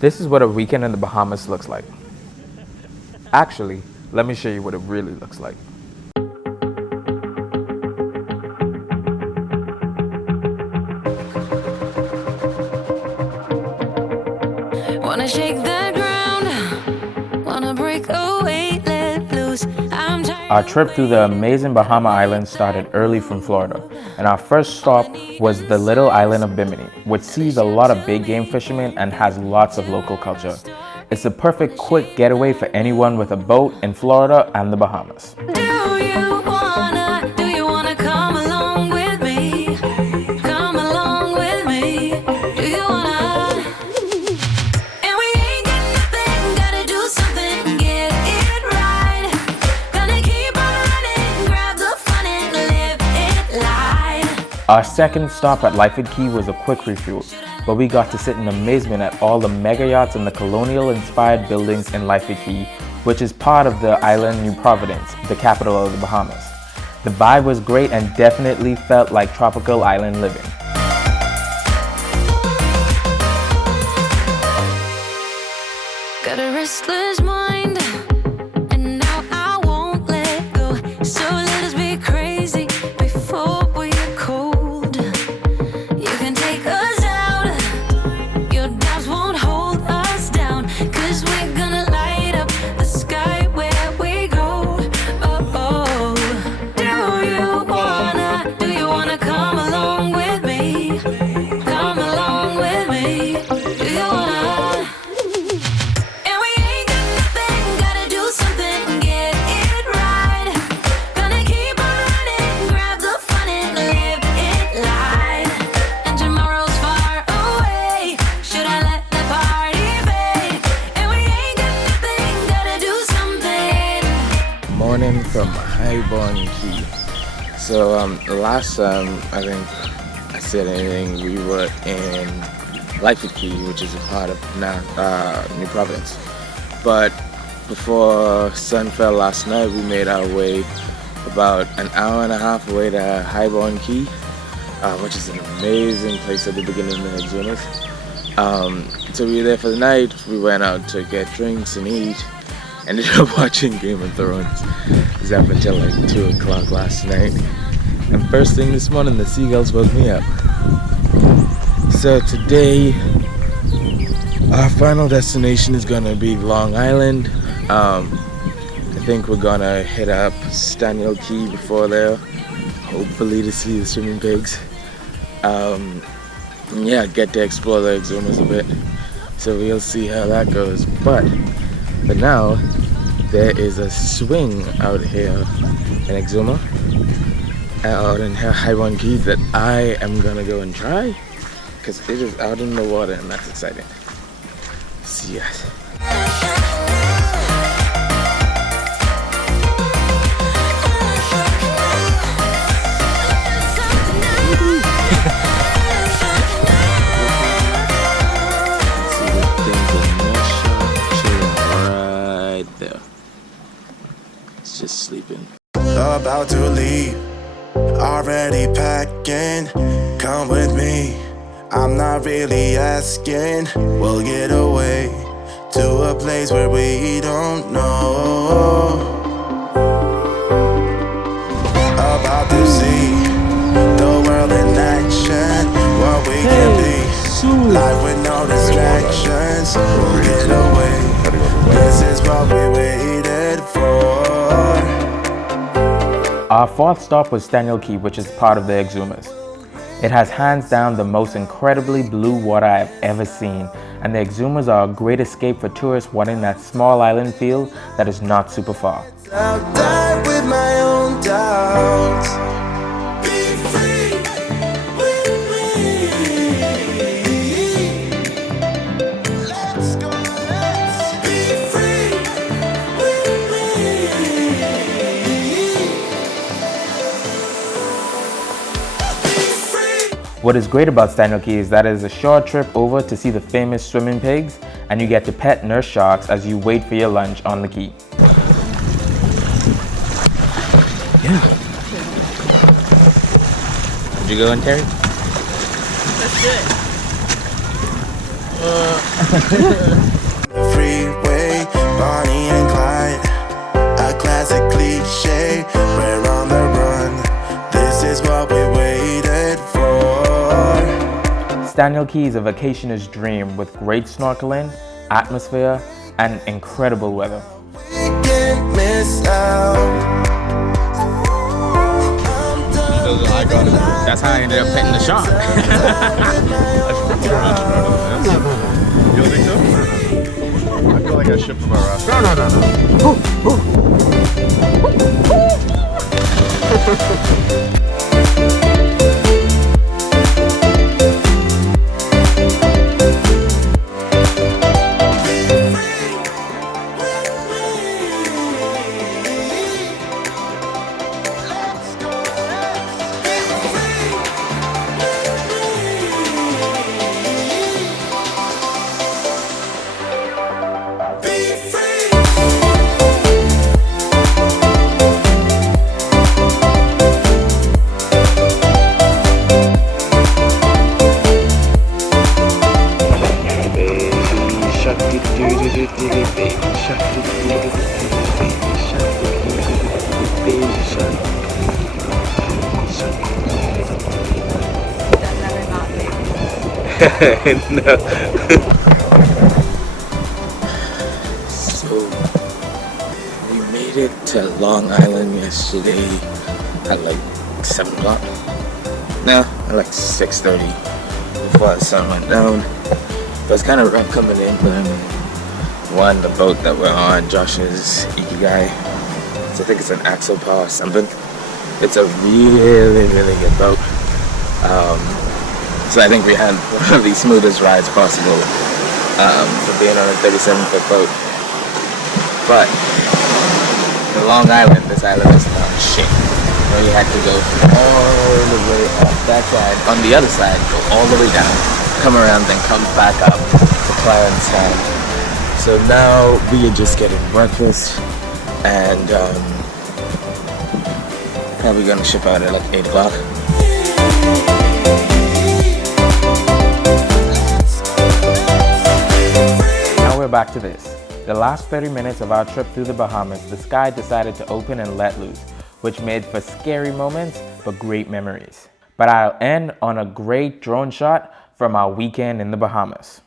This is what a weekend in the Bahamas looks like. Actually, let me show you what it really looks like. Wanna shake the ground, wanna break away, let loose. Our trip through the amazing Bahama Islands started early from Florida, and our first stop was the little island of Bimini, which sees a lot of big game fishermen and has lots of local culture. It's the perfect quick getaway for anyone with a boat in Florida and the Bahamas. Do you wanna come along with me? Come along with me. Do you wanna? And we ain't got nothing, gotta do something, get it right. Gonna keep on running, grab the fun and live it live. Our second stop at Lyford Key was a quick refuel, but we got to sit in amazement at all the mega yachts and the colonial-inspired buildings in Lyford Key, which is part of the island New Providence, the capital of the Bahamas. The vibe was great and definitely felt like tropical island living. Got a restless mind, and now I won't let go. So let us be crazy before we are cold. You can take us out, your doubts won't hold us down, 'cause we're gonna light up the sky where we go. Oh, oh. Do you wanna come along with me? Come along with me. Do you wanna? And we ain't got nothing, gotta do something, get it right. Gonna keep on running, grab the fun and live it live. And tomorrow's far away, should I let the party fade? And we ain't got nothing, gotta do something. Morning from Highborn Key. So last time I think I said anything, we were in Lyford Key, which is a part of New Providence. But before sun fell last night, we made our way about an hour and a half away to Highborn Key, which is an amazing place at the beginning of the Exumas. So we were there for the night. We went out to get drinks and eat. Ended up watching Game of Thrones. It was up until like 2 o'clock last night. And first thing this morning, the seagulls woke me up. So today, our final destination is gonna be Long Island. I think we're gonna hit up Staniel Key before there, hopefully to see the swimming pigs. Yeah, get to explore the Exumas a bit. So we'll see how that goes. But for now, there is a swing out here in Exuma, out in Highborn Key, that I am gonna go and try, because it is out in the water and that's exciting. See ya. Just sleeping. About to leave, already packing. Come with me, I'm not really asking. We'll get away to a place where we don't know. About to see the world in action, what we can be. Life with no distractions. We'll get away. This is what we waited for. Our fourth stop was Staniel Key, which is part of the Exumas. It has hands down the most incredibly blue water I've ever seen, and the Exumas are a great escape for tourists wanting that small island feel that is not super far. I'll die with my own doubts. Be free with me. Let's go, let's be free with me. Be free. What is great about Staniel Key is that it is a short trip over to see the famous swimming pigs, and you get to pet nurse sharks as you wait for your lunch on the key. Yeah. Did you go in, Terry? That's good. Freeway, Bonnie and Clyde, a classic cliche. We're on the run. This is what we waited for. Staniel Key is a vacationer's dream with great snorkeling, atmosphere, and incredible weather. We can't miss out. That's how I ended up petting the shark. You don't think so? I feel like I shipped my raft. No. So we made it to Long Island yesterday at like 7 o'clock. No, at like 6:30 before the sun went down. It was kind of rough coming in, but the boat that we're on, Josh's Ikigai, so I think it's an Axel Paw or something. It's a really, really good boat. So I think we had one of the smoothest rides possible for being on a 37-foot boat. But the Long Island, this island is not shit. We had to go all the way up that side, on the other side, go all the way down, come around, then come back up to Clarence Town. So now we are just getting breakfast and probably gonna ship out at like 8 o'clock. We're back to this. The last 30 minutes of our trip through the Bahamas, the sky decided to open and let loose, which made for scary moments but great memories. But I'll end on a great drone shot from our weekend in the Bahamas.